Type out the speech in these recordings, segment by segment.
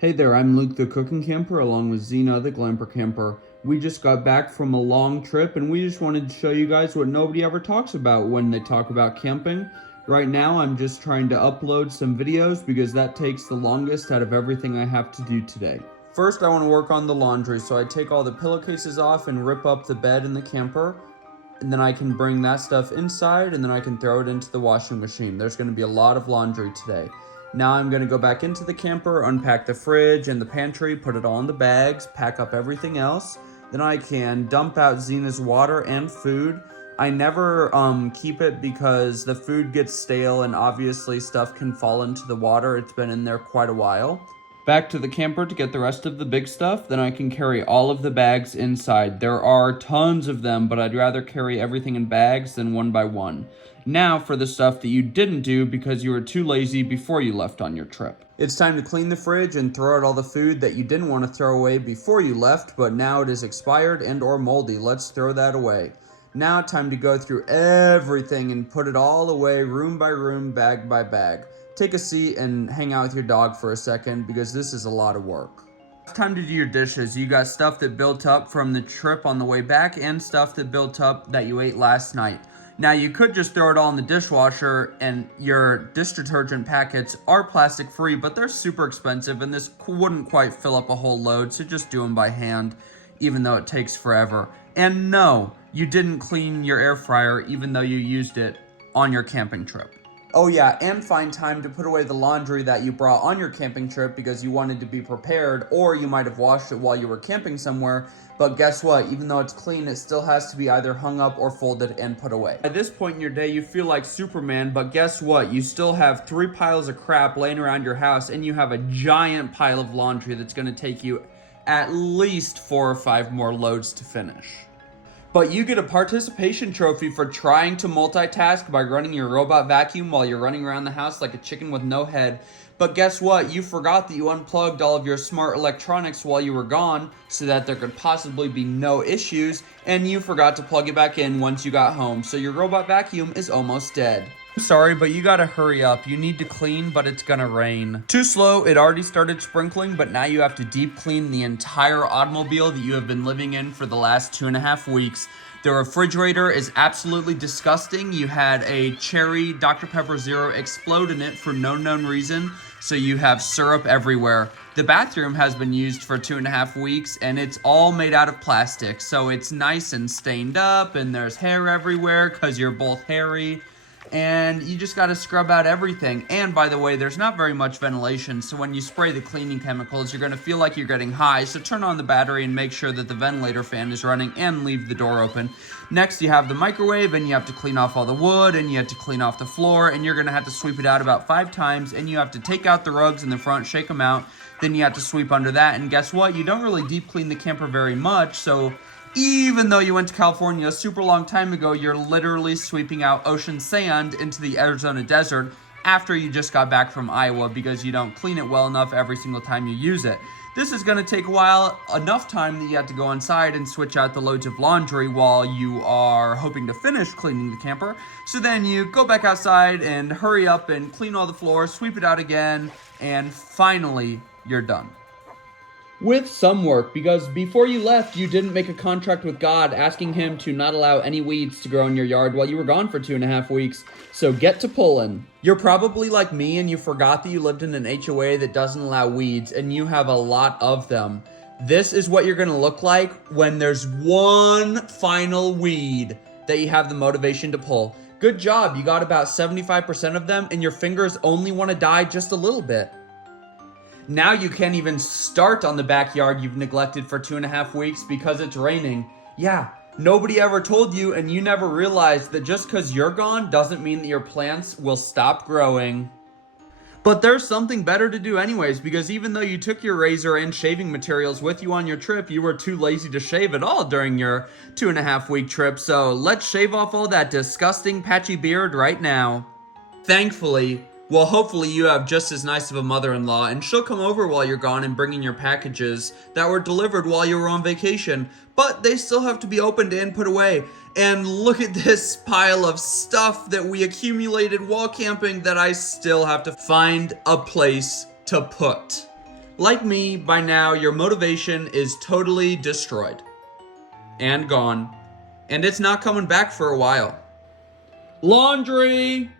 Hey there, I'm Luke the Cookin Camper along with Zena the Glamper Camper. We just got back from a long trip and we just wanted to show you guys what nobody ever talks about when they talk about camping. Right now I'm just trying to upload some videos because that takes the longest out of everything I have to do today. First I want to work on the laundry, so I take all the pillowcases off and rip up the bed in the camper. And then I can bring that stuff inside and then I can throw it into the washing machine. There's going to be a lot of laundry today. Now I'm going to go back into the camper, unpack the fridge and the pantry, put it all in the bags, pack up everything else. Then I can dump out Zena's water and food. I never keep it because the food gets stale and obviously stuff can fall into the water. It's been in there quite a while. Back to the camper to get the rest of the big stuff, then I can carry all of the bags inside. There are tons of them, but I'd rather carry everything in bags than one by one. Now for the stuff that you didn't do because you were too lazy before you left on your trip. It's time to clean the fridge and throw out all the food that you didn't want to throw away before you left, but now it is expired and or moldy. Let's throw that away. Now time to go through everything and put it all away, room by room, bag by bag. Take a seat and hang out with your dog for a second because this is a lot of work. It's time to do your dishes. You got stuff that built up from the trip on the way back and stuff that built up that you ate last night. Now you could just throw it all in the dishwasher, and your dish detergent packets are plastic free, but they're super expensive and this wouldn't quite fill up a whole load, so just do them by hand, even though it takes forever. And no, you didn't clean your air fryer even though you used it on your camping trip. Oh yeah, and find time to put away the laundry that you brought on your camping trip because you wanted to be prepared, or you might have washed it while you were camping somewhere, but guess what? Even though it's clean, it still has to be either hung up or folded and put away. At this point in your day, you feel like Superman, but guess what? You still have 3 piles of crap laying around your house, and you have a giant pile of laundry that's gonna take you at least 4 or 5 more loads to finish. But you get a participation trophy for trying to multitask by running your robot vacuum while you're running around the house like a chicken with no head. But guess what? You forgot that you unplugged all of your smart electronics while you were gone so that there could possibly be no issues, and you forgot to plug it back in once you got home, so your robot vacuum is almost dead. I'm sorry, but you gotta hurry up. You need to clean, but it's gonna rain. Too slow, it already started sprinkling, but now you have to deep clean the entire automobile that you have been living in for the last 2.5 weeks. The refrigerator is absolutely disgusting. You had a cherry Dr. Pepper Zero explode in it for no known reason, so you have syrup everywhere. The bathroom has been used for 2.5 weeks, and it's all made out of plastic, so it's nice and stained up, and there's hair everywhere because you're both hairy. And you just gotta scrub out everything. And by the way, there's not very much ventilation, so when you spray the cleaning chemicals, you're gonna feel like you're getting high, so turn on the battery and make sure that the ventilator fan is running and leave the door open. Next, you have the microwave, and you have to clean off all the wood, and you have to clean off the floor, and you're gonna have to sweep it out about 5 times, and you have to take out the rugs in the front, shake them out, then you have to sweep under that, and guess what? You don't really deep clean the camper very much, so even though you went to California a super long time ago, you're literally sweeping out ocean sand into the Arizona desert after you just got back from Iowa because you don't clean it well enough every single time you use it. This is going to take a while, enough time that you have to go inside and switch out the loads of laundry while you are hoping to finish cleaning the camper. So then you go back outside and hurry up and clean all the floors, sweep it out again, and finally you're done. With some work, because before you left, you didn't make a contract with God asking him to not allow any weeds to grow in your yard while you were gone for 2.5 weeks, so get to pulling. You're probably like me and you forgot that you lived in an HOA that doesn't allow weeds, and you have a lot of them. This is what you're gonna look like when there's one final weed that you have the motivation to pull. Good job, you got about 75% of them, and your fingers only wanna die just a little bit. Now you can't even start on the backyard you've neglected for 2.5 weeks because it's raining. Yeah, nobody ever told you, and you never realized that just because you're gone doesn't mean that your plants will stop growing. But there's something better to do anyways, because even though you took your razor and shaving materials with you on your trip, you were too lazy to shave at all during your 2.5 week trip, so let's shave off all that disgusting patchy beard right now. Thankfully, well, hopefully you have just as nice of a mother-in-law, and she'll come over while you're gone and bring in your packages that were delivered while you were on vacation, but they still have to be opened and put away. And look at this pile of stuff that we accumulated while camping that I still have to find a place to put. like me, by now your motivation is totally destroyed and gone, and it's not coming back for a while. Laundry!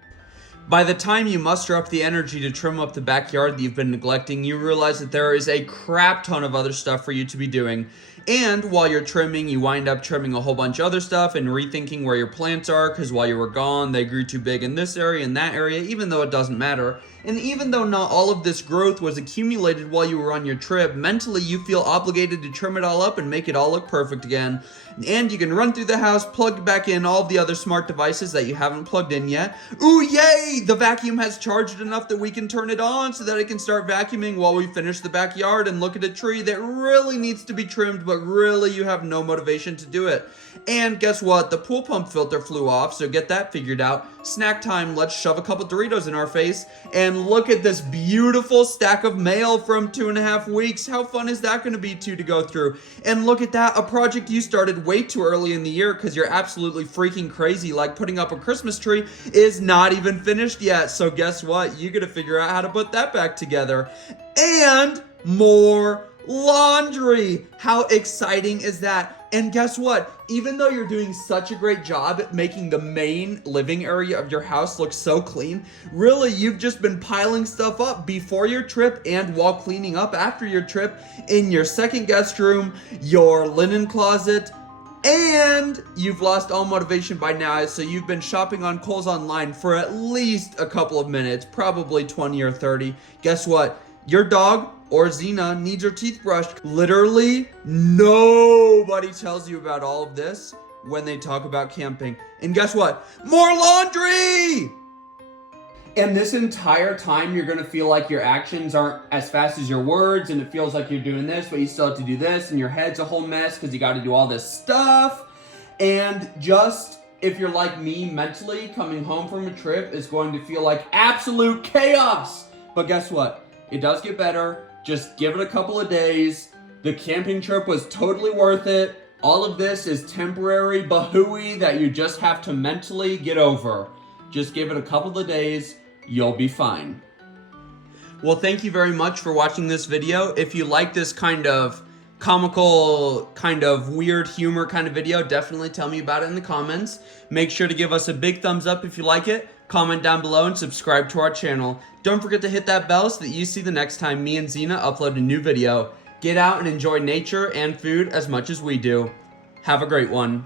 By the time you muster up the energy to trim up the backyard that you've been neglecting, you realize that there is a crap ton of other stuff for you to be doing. And while you're trimming, you wind up trimming a whole bunch of other stuff and rethinking where your plants are, because while you were gone, they grew too big in this area and that area, even though it doesn't matter. And even though not all of this growth was accumulated while you were on your trip, mentally you feel obligated to trim it all up and make it all look perfect again. And you can run through the house, plug back in all of the other smart devices that you haven't plugged in yet. Ooh, yay! The vacuum has charged enough that we can turn it on so that it can start vacuuming while we finish the backyard and look at a tree that really needs to be trimmed, but really you have no motivation to do it. And guess what? The pool pump filter flew off, so get that figured out. Snack time, let's shove a couple Doritos in our face. And look at this beautiful stack of mail from 2.5 weeks. How fun is that going to be to go through? And look at that, a project you started way too early in the year because you're absolutely freaking crazy, like putting up a Christmas tree, is not even finished yet. So guess what? You got to figure out how to put that back together. And more laundry. How exciting is that? And guess what? Even though you're doing such a great job at making the main living area of your house look so clean, really you've just been piling stuff up before your trip and while cleaning up after your trip in your second guest room, your linen closet, and you've lost all motivation by now, so you've been shopping on Kohl's online for at least a couple of minutes, probably 20 or 30. Guess what? Your dog or Xena needs her teeth brushed. Literally, nobody tells you about all of this when they talk about camping. And guess what? More laundry! And this entire time, you're gonna feel like your actions aren't as fast as your words, and it feels like you're doing this, but you still have to do this, and your head's a whole mess because you gotta do all this stuff. And just, if you're like me, mentally, coming home from a trip is going to feel like absolute chaos. But guess what? It does get better. Just give it a couple of days. The camping trip was totally worth it. All of this is temporary bahooey that you just have to mentally get over. Just give it a couple of days. You'll be fine. Well, thank you very much for watching this video. If you like this kind of comical, kind of weird humor kind of video, definitely tell me about it in the comments. Make sure to give us a big thumbs up if you like it. Comment down below and subscribe to our channel. Don't forget to hit that bell so that you see the next time me and Xena upload a new video. Get out and enjoy nature and food as much as we do. Have a great one.